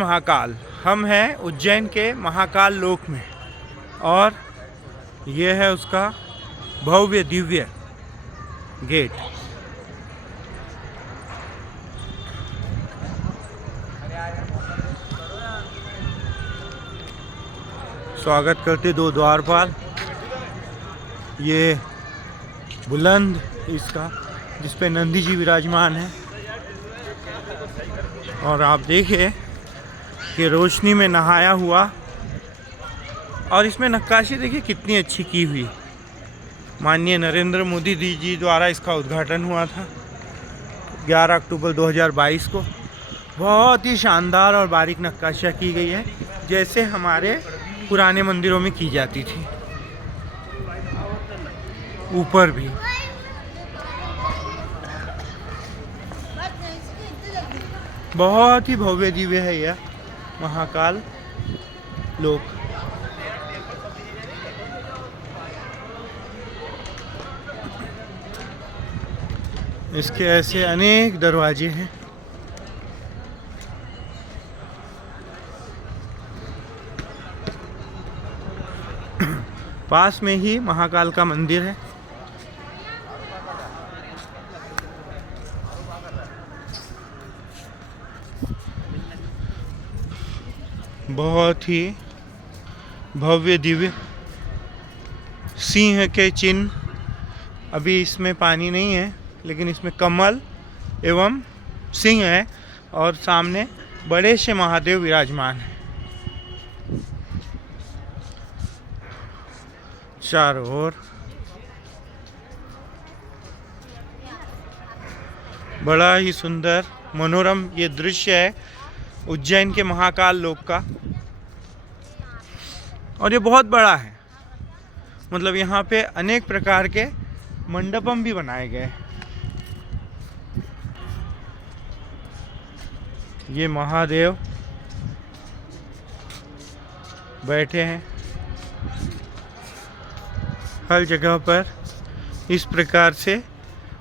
महाकाल, हम हैं उज्जैन के महाकाल लोक में और ये है उसका भव्य दिव्य गेट। स्वागत करते दो द्वारपाल। ये बुलंद इसका जिस पे नंदी जी विराजमान है और आप देखिए कि रोशनी में नहाया हुआ और इसमें नक्काशी देखिए कितनी अच्छी की हुई। माननीय नरेंद्र मोदी जी द्वारा इसका उद्घाटन हुआ था 11 अक्टूबर 2022 को। बहुत ही शानदार और बारीक नक्काशियाँ की गई है जैसे हमारे पुराने मंदिरों में की जाती थी। ऊपर भी बहुत ही भव्य दिव्य है यह महाकाल लोक। इसके ऐसे अनेक दरवाजे हैं। पास में ही महाकाल का मंदिर है। बहुत ही भव्य दिव्य सिंह के चिन्ह। अभी इसमें पानी नहीं है लेकिन इसमें कमल एवं सिंह है और सामने बड़े से महादेव विराजमान है। चारों ओर बड़ा ही सुंदर मनोरम ये दृश्य है उज्जैन के महाकाल लोक का। और ये बहुत बड़ा है, मतलब यहाँ पे अनेक प्रकार के मंडपम भी बनाए गए हैं। ये महादेव बैठे हैं। हर जगह पर इस प्रकार से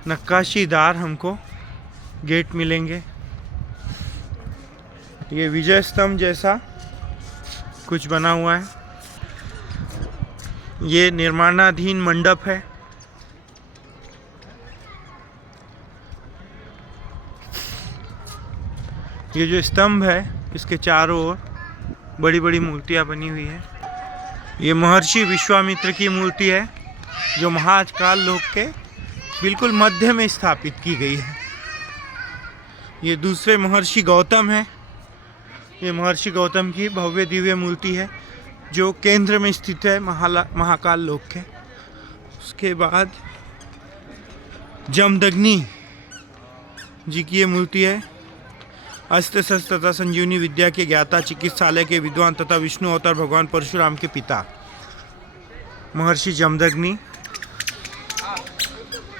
नक्काशीदार हमको गेट मिलेंगे। ये विजय स्तंभ जैसा कुछ बना हुआ है। ये निर्माणाधीन मंडप है। ये जो स्तंभ है इसके चारों ओर बड़ी बड़ी मूर्तियां बनी हुई है। ये महर्षि विश्वामित्र की मूर्ति है जो महाकाल लोक के बिल्कुल मध्य में स्थापित की गई है। ये दूसरे महर्षि गौतम है। ये महर्षि गौतम की भव्य दिव्य मूर्ति है जो केंद्र में स्थित है महाकाल लोक के। उसके बाद जमदग्नि जी की ये मूर्ति है। अस्त्र शस्त्र तथा संजीवनी विद्या के ज्ञाता, चिकित्सालय के विद्वान तथा विष्णु अवतार भगवान परशुराम के पिता महर्षि जमदग्नि।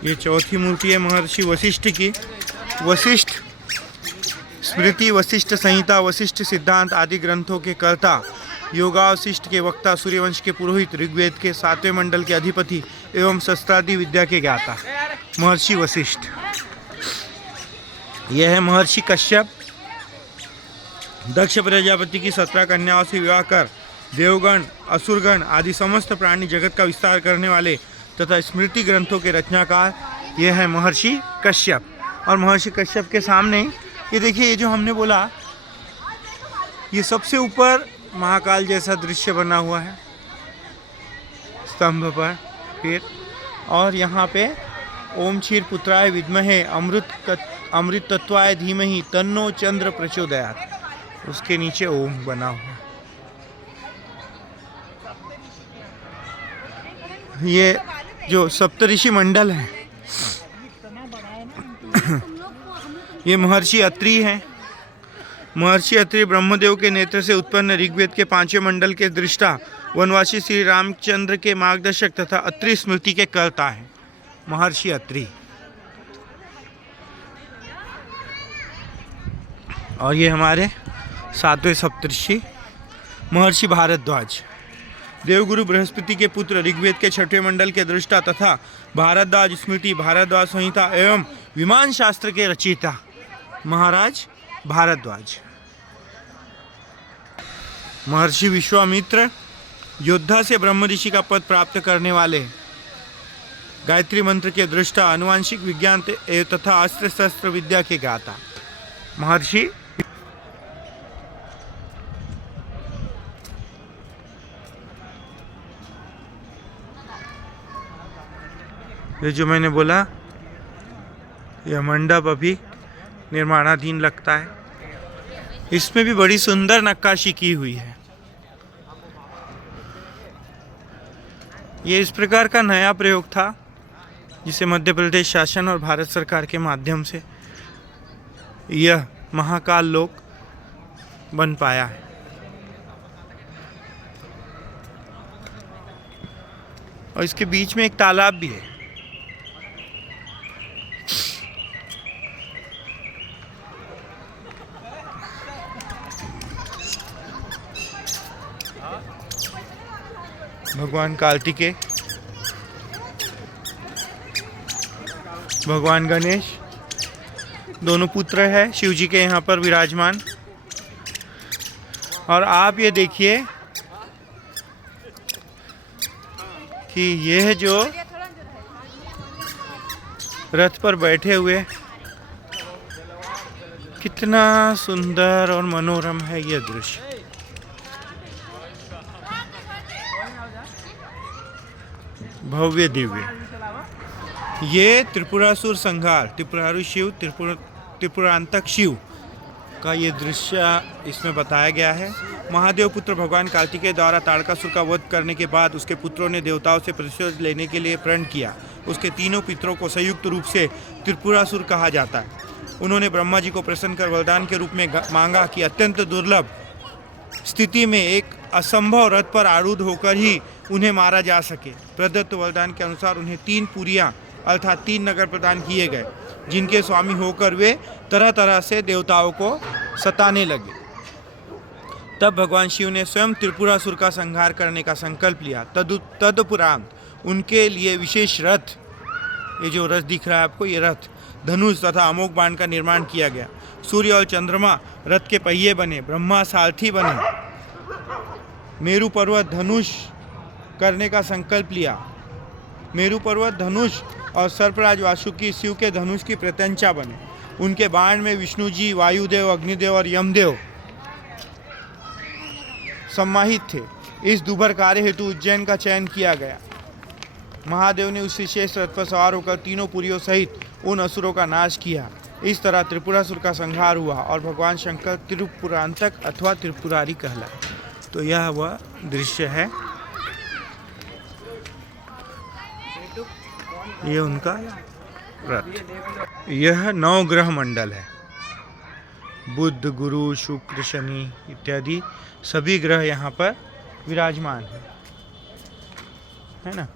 ये चौथी मूर्ति है महर्षि वशिष्ठ की। वशिष्ठ स्मृति, वशिष्ठ संहिता, वशिष्ठ सिद्धांत आदि ग्रंथों के कर्ता, योगावशिष्ट के वक्ता, सूर्यवंश के पुरोहित, ऋग्वेद के 7वें मंडल के अधिपति एवं शस्त्रादि विद्या के ज्ञाता महर्षि वशिष्ठ। यह है महर्षि कश्यप। दक्ष प्रजापति की 17 कन्याओं से विवाह कर देवगण, असुरगण आदि समस्त प्राणी जगत का विस्तार करने वाले तथा स्मृति ग्रंथों के रचनाकार यह है महर्षि कश्यप। और महर्षि कश्यप के सामने ये देखिए, ये जो हमने बोला ये सबसे ऊपर महाकाल जैसा दृश्य बना हुआ है स्तंभ पर। फिर और यहाँ पे ओम क्षीर पुत्राय विद्महे अमृत तत्वाय धीमहि तन्नो चंद्र प्रचोदयात्, उसके नीचे ओम बना हुआ। ये जो सप्तऋषि मंडल है ये महर्षि अत्रि हैं। महर्षि अत्रि ब्रह्मदेव के नेत्र से उत्पन्न ऋग्वेद के 5वें मंडल के दृष्टा, वनवासी श्री रामचंद्र के मार्गदर्शक तथा अत्रि स्मृति के कर्ता हैं महर्षि अत्रि। और ये हमारे 7वें सप्तऋषि महर्षि भारद्वाज, देवगुरु बृहस्पति के पुत्र, ऋग्वेद के 6वें मंडल के दृष्टा तथा भारद्वाज स्मृति, भारद्वाज संहिता एवं विमान शास्त्र के रचयिता महाराज भारद्वाज। महर्षि विश्वामित्र योद्धा से ब्रह्म ऋषि का पद प्राप्त करने वाले, गायत्री मंत्र के दृष्टा, आनुवांशिक विज्ञान तथा अस्त्र शस्त्र विद्या के ज्ञाता महर्षि ये जो मैंने बोला यह मंडप अभी निर्माणाधीन लगता है। इसमें भी बड़ी सुंदर नक्काशी की हुई है। ये इस प्रकार का नया प्रयोग था जिसे मध्य प्रदेश शासन और भारत सरकार के माध्यम से यह महाकाल लोक बन पाया है। और इसके बीच में एक तालाब भी है। भगवान कार्तिकेय, भगवान गणेश दोनों पुत्र है शिव जी के यहाँ पर विराजमान। और आप ये देखिए कि यह जो रथ पर बैठे हुए कितना सुंदर और मनोरम है यह दृश्य। भव्य दिव्य। ये त्रिपुरासुर संहार, त्रिपुरारु शिव, त्रिपुरांतक शिव का ये दृश्य इसमें बताया गया है। महादेव पुत्र भगवान कार्तिकेय द्वारा ताड़कासुर का वध करने के बाद उसके पुत्रों ने देवताओं से प्रतिशोध लेने के लिए प्रण किया। उसके तीनों पितरों को संयुक्त रूप से त्रिपुरासुर कहा जाता है। उन्होंने ब्रह्मा जी को प्रसन्न कर वरदान के रूप में मांगा कि अत्यंत दुर्लभ स्थिति में एक असंभव रथ पर आरूढ़ होकर ही उन्हें मारा जा सके। प्रदत्त वरदान के अनुसार उन्हें 3 पुरियां अर्थात 3 नगर प्रदान किए गए, जिनके स्वामी होकर वे तरह तरह से देवताओं को सताने लगे। तब भगवान शिव ने स्वयं त्रिपुरासुर का संहार करने का संकल्प लिया। तदुपरांत उनके लिए विशेष रथ, ये जो रथ दिख रहा है आपको, ये रथ, धनुष तथा अमोघ बाण का निर्माण किया गया। सूर्य और चंद्रमा रथ के पहिए बने, ब्रह्मा सारथी बने। मेरु पर्वत धनुष करने का संकल्प लिया। मेरु पर्वत धनुष और सर्पराज वासुकी शिव के धनुष की प्रत्यंचा बने। उनके बाण में विष्णु जी, वायुदेव, अग्निदेव और यमदेव सम्माहित थे। इस दुभर कार्य हेतु उज्जैन का चयन किया गया। महादेव ने उस विशेष रथ पर सवार होकर तीनों पुरियों सहित उन असुरों का नाश किया। इस तरह त्रिपुरासुर का संहार हुआ और भगवान शंकर त्रिपुरांतक अथवा त्रिपुरारी कहलाए। तो यह वह दृश्य है, यह उनका रथ। यह 9 ग्रह मंडल है। बुध, गुरु, शुक्र, शनि इत्यादि सभी ग्रह यहाँ पर विराजमान है ना।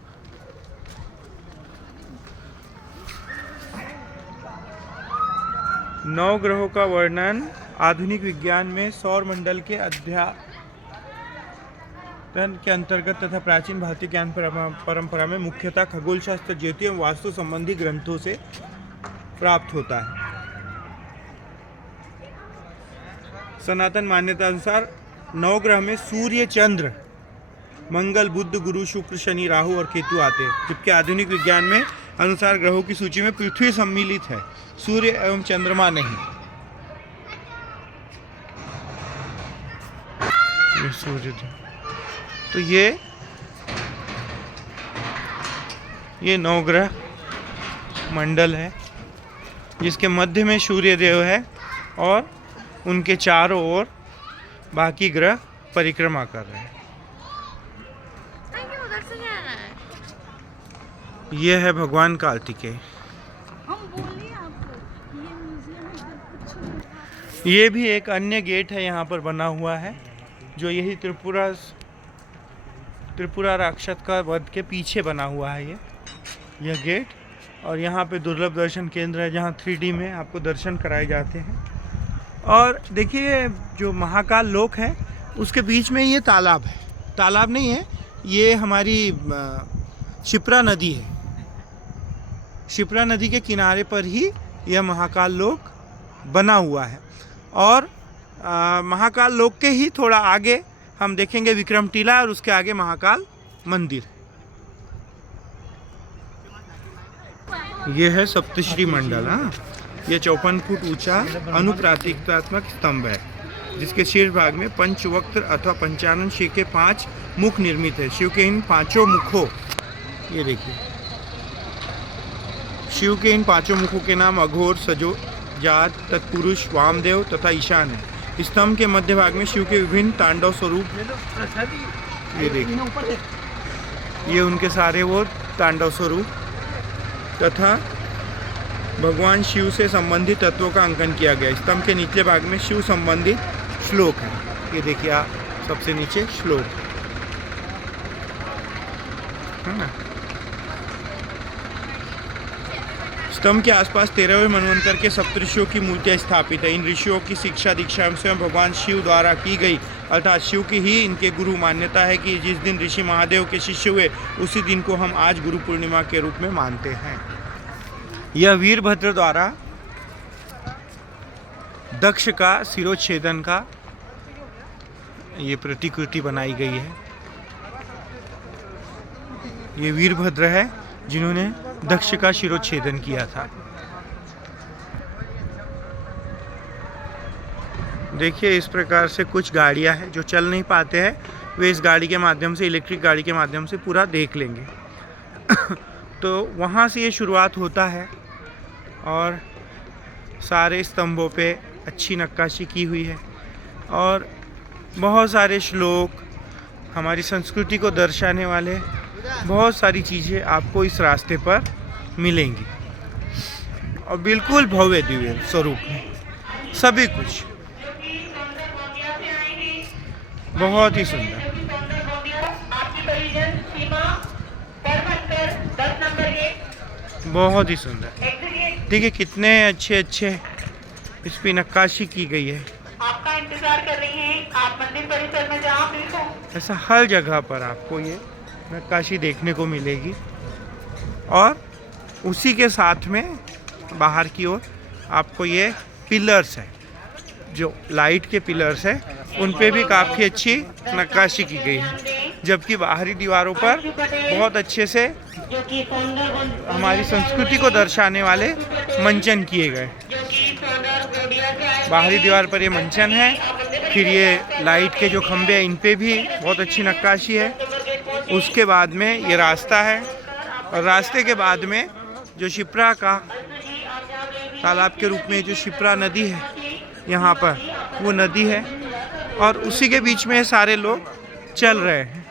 नौ ग्रहों का वर्णन आधुनिक विज्ञान में सौर मंडल के अध्ययन के अंतर्गत तथा प्राचीन भारतीय ज्ञान परंपरा में मुख्यतः खगोल शास्त्र, ज्योति एवं वास्तु संबंधी ग्रंथों से प्राप्त होता है। सनातन मान्यता अनुसार 9 ग्रह में सूर्य, चंद्र, मंगल, बुध, गुरु, शुक्र, शनि, राहु और केतु आते हैं, जबकि आधुनिक विज्ञान में अनुसार ग्रहों की सूची में पृथ्वी सम्मिलित है, सूर्य एवं चंद्रमा नहीं। ये सूर्य तो ये 9 ग्रह मंडल है, जिसके मध्य में सूर्य देव है और उनके चारों ओर बाकी ग्रह परिक्रमा कर रहे हैं। ये है भगवान कार्तिकेय। ये भी एक अन्य गेट है यहाँ पर बना हुआ है, जो यही त्रिपुरा राक्षस का वध के पीछे बना हुआ है यह गेट। और यहाँ पे दुर्लभ दर्शन केंद्र है, जहाँ 3D में आपको दर्शन कराए जाते हैं। और देखिए जो महाकाल लोक है उसके बीच में ये तालाब है, तालाब नहीं है, ये हमारी शिप्रा नदी है। शिप्रा नदी के किनारे पर ही यह महाकाल लोक बना हुआ है। और महाकाल लोक के ही थोड़ा आगे हम देखेंगे विक्रम टीला और उसके आगे महाकाल मंदिर। ये है सप्तश्री मंडल। हाँ, ये 54 फुट ऊंचा अनुप्रतीकात्मक स्तंभ है जिसके शीर्ष भाग में पंचवक्त्र अथवा पंचानन शिव के 5 मुख निर्मित है। शिव के इन 5 मुखों, ये देखिए, शिव के इन 5 मुखों के नाम अघोर, सजो, जात, तत्पुरुष, वामदेव तथा ईशान है। स्तंभ के मध्य भाग में शिव के विभिन्न तांडव स्वरूप, ये देखिए, ये उनके सारे वो तांडव स्वरूप तथा भगवान शिव से संबंधित तत्वों का अंकन किया गया। स्तंभ के निचले भाग में शिव संबंधित श्लोक है। ये देखिए आप, सबसे नीचे श्लोक है ना। स्तंभ के आसपास 13वें मनवंतर के सप्तऋषियों की मूर्तियां स्थापित है। इन ऋषियों की शिक्षा दीक्षा स्वयं भगवान शिव द्वारा की गई, अर्थात शिव की ही इनके गुरु। मान्यता है कि जिस दिन ऋषि महादेव के शिष्य हुए उसी दिन को हम आज गुरु पूर्णिमा के रूप में मानते हैं। यह वीरभद्र द्वारा दक्ष का शिरोच्छेदन का ये प्रतिकृति बनाई गई है। ये वीरभद्र है जिन्होंने दक्ष का शिरोच्छेदन किया था। देखिए इस प्रकार से कुछ गाड़ियां हैं जो चल नहीं पाते हैं, वे इस गाड़ी के माध्यम से, इलेक्ट्रिक गाड़ी के माध्यम से पूरा देख लेंगे। तो वहाँ से ये शुरुआत होता है और सारे स्तंभों पे अच्छी नक्काशी की हुई है और बहुत सारे श्लोक, हमारी संस्कृति को दर्शाने वाले बहुत सारी चीज़ें आपको इस रास्ते पर मिलेंगी और बिल्कुल भव्य दिव्य स्वरूप में सभी कुछ बहुत ही सुंदर। बहुत ही सुंदर। देखिए कितने अच्छे अच्छे इस पे नक्काशी की गई है। आपका इंतजार कर रही हैं, आप मंदिर परिसर में जहाँ प्लीज हो। ऐसा हर जगह पर आपको ये नक्काशी देखने को मिलेगी और उसी के साथ में बाहर की ओर आपको ये पिलर्स है, जो लाइट के पिलर्स है, उन पे भी काफ़ी अच्छी नक्काशी की गई है। जबकि बाहरी दीवारों पर बहुत अच्छे से हमारी संस्कृति को दर्शाने वाले मंचन किए गए। बाहरी दीवार पर ये मंचन है, फिर ये लाइट के जो खंभे हैं इन पे भी बहुत अच्छी नक्काशी है। उसके बाद में ये रास्ता है और रास्ते के बाद में जो शिप्रा का तालाब के रूप में जो शिप्रा नदी है यहाँ पर, वो नदी है और उसी के बीच में सारे लोग चल रहे हैं।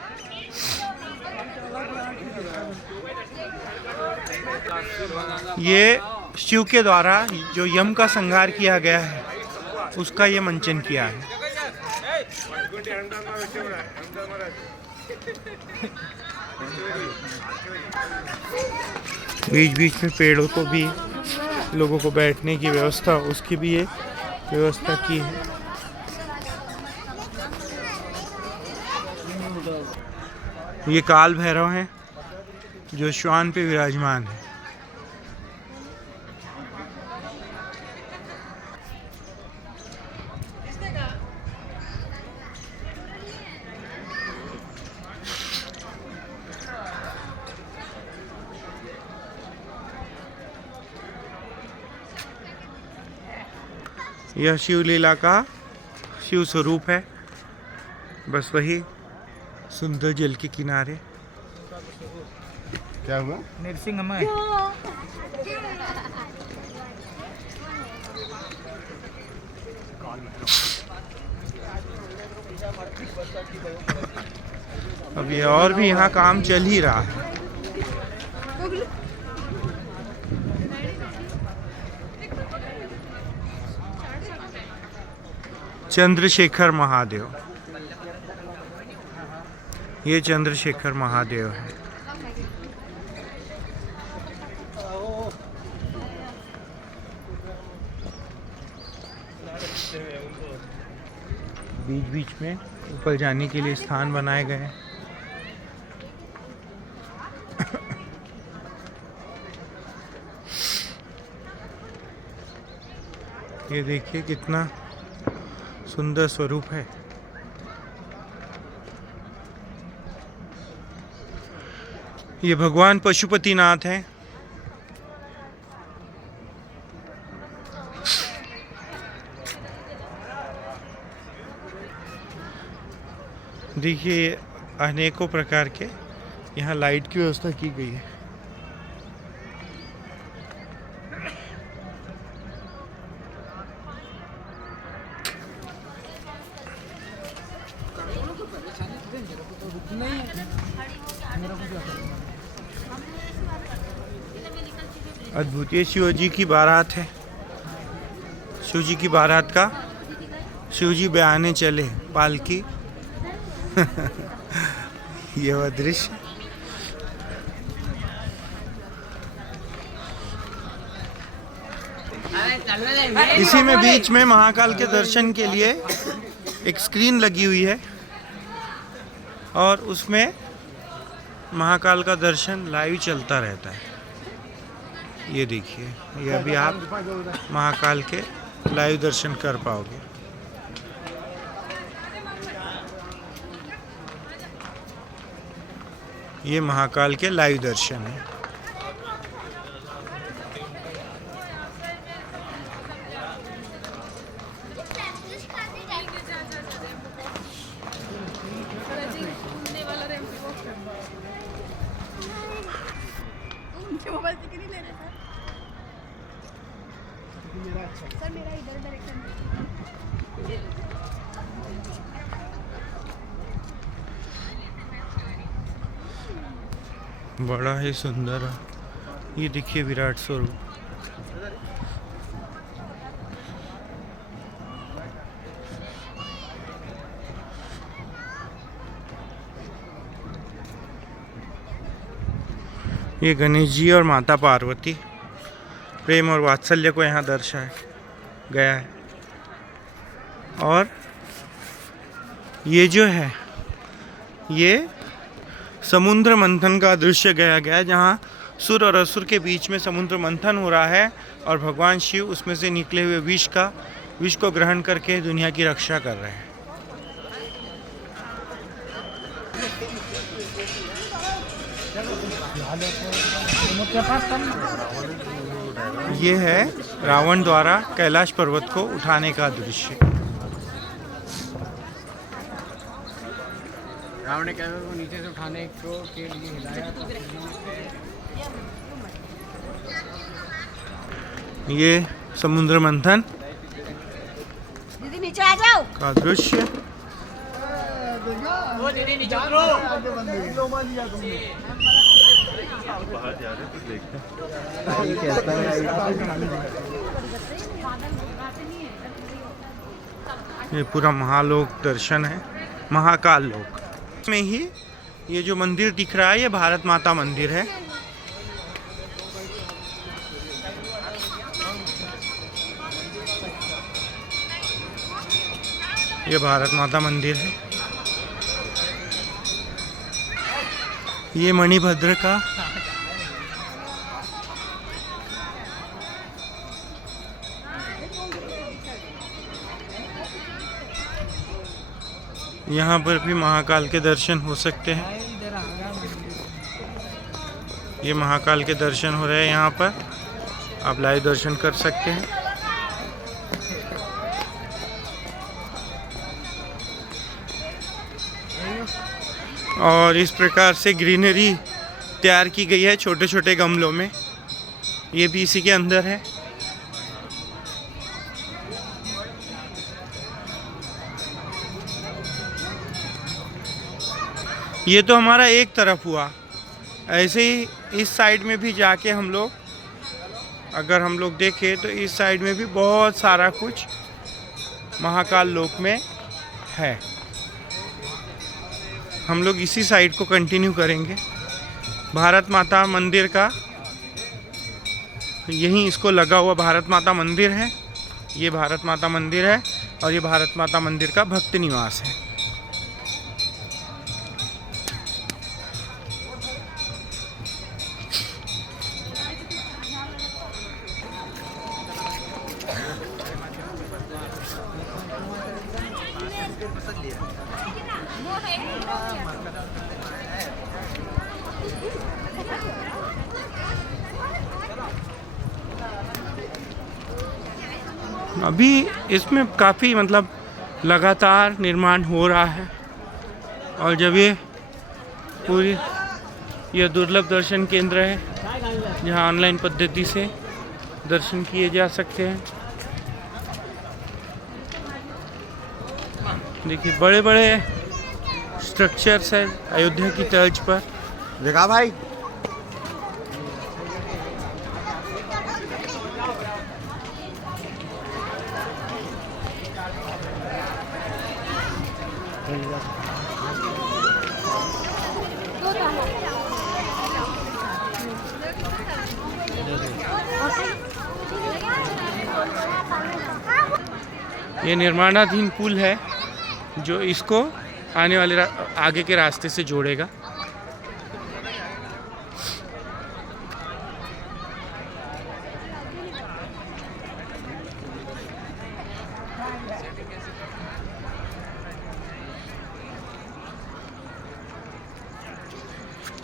ये शिव के द्वारा जो यम का संहार किया गया है उसका ये मंचन किया है। बीच बीच में पेड़ों को भी, लोगों को बैठने की व्यवस्था, उसकी भी ये व्यवस्था की है। ये काल भैरव हैं जो श्वान पे विराजमान है। यह शिव लीला का शिव स्वरूप है, बस वही सुंदर जल के किनारे। क्या हुआ? नरसिंह में अब ये और भी यहाँ काम चल ही रहा है। चंद्रशेखर महादेव, ये चंद्रशेखर महादेव है। बीच बीच में ऊपर जाने के लिए स्थान बनाए गए हैं। ये देखिए कितना सुंदर स्वरूप है। ये भगवान पशुपतिनाथ हैं। देखिए अनेकों प्रकार के यहाँ लाइट की व्यवस्था की गई है। अद्भुत, ये शिव जी की बारात है। शिव जी की बारात का शिव जी बयाने चले पालकी। ये वह दृश्य। इसी में बीच में महाकाल के दर्शन के लिए एक स्क्रीन लगी हुई है और उसमें महाकाल का दर्शन लाइव चलता रहता है। ये देखिए, ये अभी आप महाकाल के लाइव दर्शन कर पाओगे। ये महाकाल के लाइव दर्शन है। सर मेरा इधर डायरेक्शन बड़ा ही सुंदर। ये देखिए विराट स्वरूप। ये गणेश जी और माता पार्वती प्रेम और वात्सल्य को यहाँ दर्शाया गया है। और ये जो है ये समुद्र मंथन का दृश्य गया गया है, जहाँ सुर और असुर के बीच में समुद्र मंथन हो रहा है और भगवान शिव उसमें से निकले हुए विष को ग्रहण करके दुनिया की रक्षा कर रहे हैं। ये है रावण द्वारा कैलाश पर्वत को उठाने का दृश्य। रावण ने कैलाश को नीचे से उठाने को के लिए हिलाया तो ये समुद्र मंथन दीदी नीचे आ जाओ का दृश्य। वो दीदी नीचे उतरो। ये पूरा महालोक दर्शन है, महाकाल लोक में ही ये जो मंदिर दिख रहा है ये भारत माता मंदिर है। ये भारत माता मंदिर है। ये मणिभद्र का यहाँ पर भी महाकाल के दर्शन हो सकते हैं। ये महाकाल के दर्शन हो रहे हैं यहाँ पर, आप लाइव दर्शन कर सकते हैं। और इस प्रकार से ग्रीनरी तैयार की गई है छोटे छोटे गमलों में। ये भी इसी के अंदर है। ये तो हमारा एक तरफ हुआ, ऐसे ही इस साइड में भी जाके हम लोग अगर हम लोग देखें तो इस साइड में भी बहुत सारा कुछ महाकाल लोक में है। हम लोग इसी साइड को कंटिन्यू करेंगे। भारत माता मंदिर का यहीं इसको लगा हुआ भारत माता मंदिर है। ये भारत माता मंदिर है और ये भारत माता मंदिर का भक्त निवास है। अभी इसमें काफ़ी मतलब लगातार निर्माण हो रहा है, और जब ये पूरी यह दुर्लभ दर्शन केंद्र है जहां ऑनलाइन पद्धति से दर्शन किए जा सकते हैं। देखिए बड़े बड़े स्ट्रक्चर्स है अयोध्या की तर्ज पर। देखा भाई, ये निर्माणाधीन पुल है जो इसको आने वाले आगे के रास्ते से जोड़ेगा।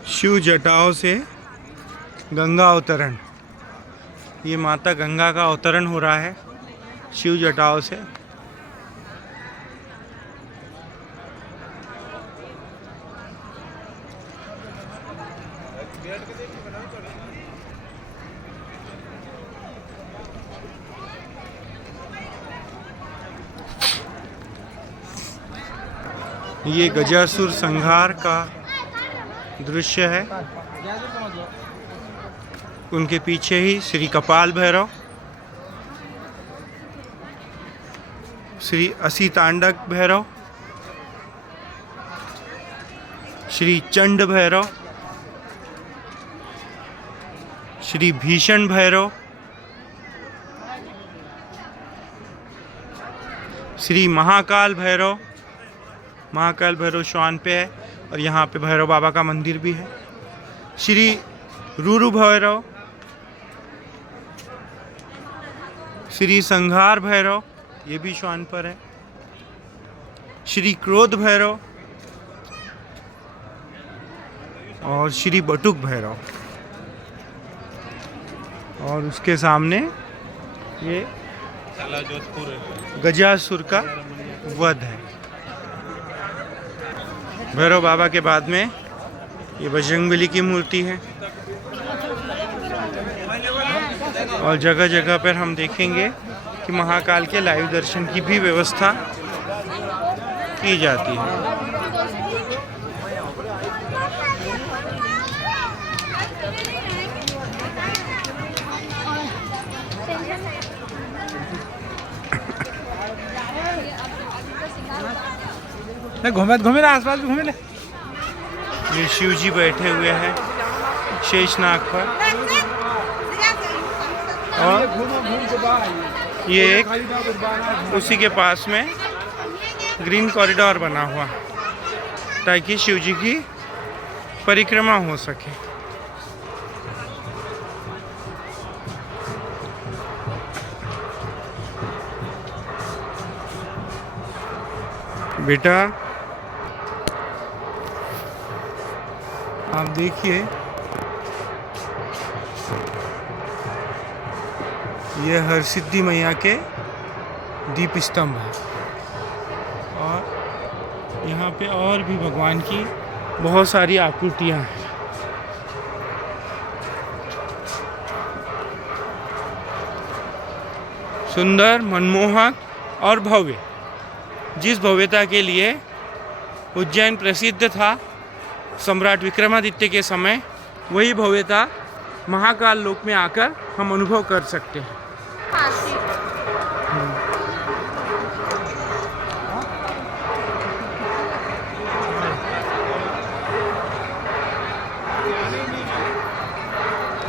शिव जटाओं से गंगा अवतरण, ये माता गंगा का अवतरण हो रहा है शिव जटाओं से। ये गजासुर संहार का दृश्य है। उनके पीछे ही श्री कपाल भैरव, श्री असीतांडक भैरव, श्री चंड भैरव, श्री भीषण भैरव, श्री महाकाल भैरव। महाकाल भैरव श्वान पे है और यहाँ पे भैरव बाबा का मंदिर भी है। श्री रुरु भैरव, श्री संहार भैरव, ये भी श्वान पर है। श्री क्रोध भैरव और श्री बटुक भैरव, और उसके सामने ये गजासुर का वध है। भैरव बाबा के बाद में ये बजरंगबली की मूर्ति है, और जगह जगह पर हम देखेंगे कि महाकाल के लाइव दर्शन की भी व्यवस्था की जाती है। घूमे ना आसपास भी घूमे ले। ये शिव जी बैठे हुए हैं शेषनाग पर, और ये एक उसी के पास में ग्रीन कॉरिडोर बना हुआ ताकि शिव जी की परिक्रमा हो सके। बेटा आप देखिए, ये हरसिद्धि मैया के दीप स्तंभ है, और यहाँ पे और भी भगवान की बहुत सारी आकृतियाँ हैं। सुंदर, मनमोहक और भव्य। जिस भव्यता के लिए उज्जैन प्रसिद्ध था सम्राट विक्रमादित्य के समय, वही भव्यता महाकाल लोक में आकर हम अनुभव कर सकते हैं।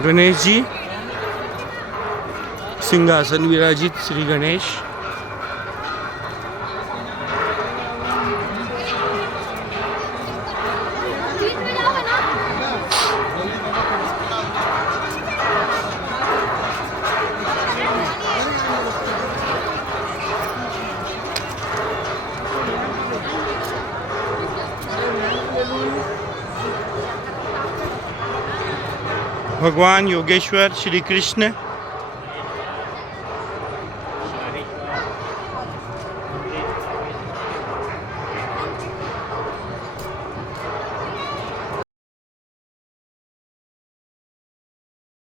गणेश जी, सिंहासन विराजित श्री गणेश। भगवान योगेश्वर श्री कृष्ण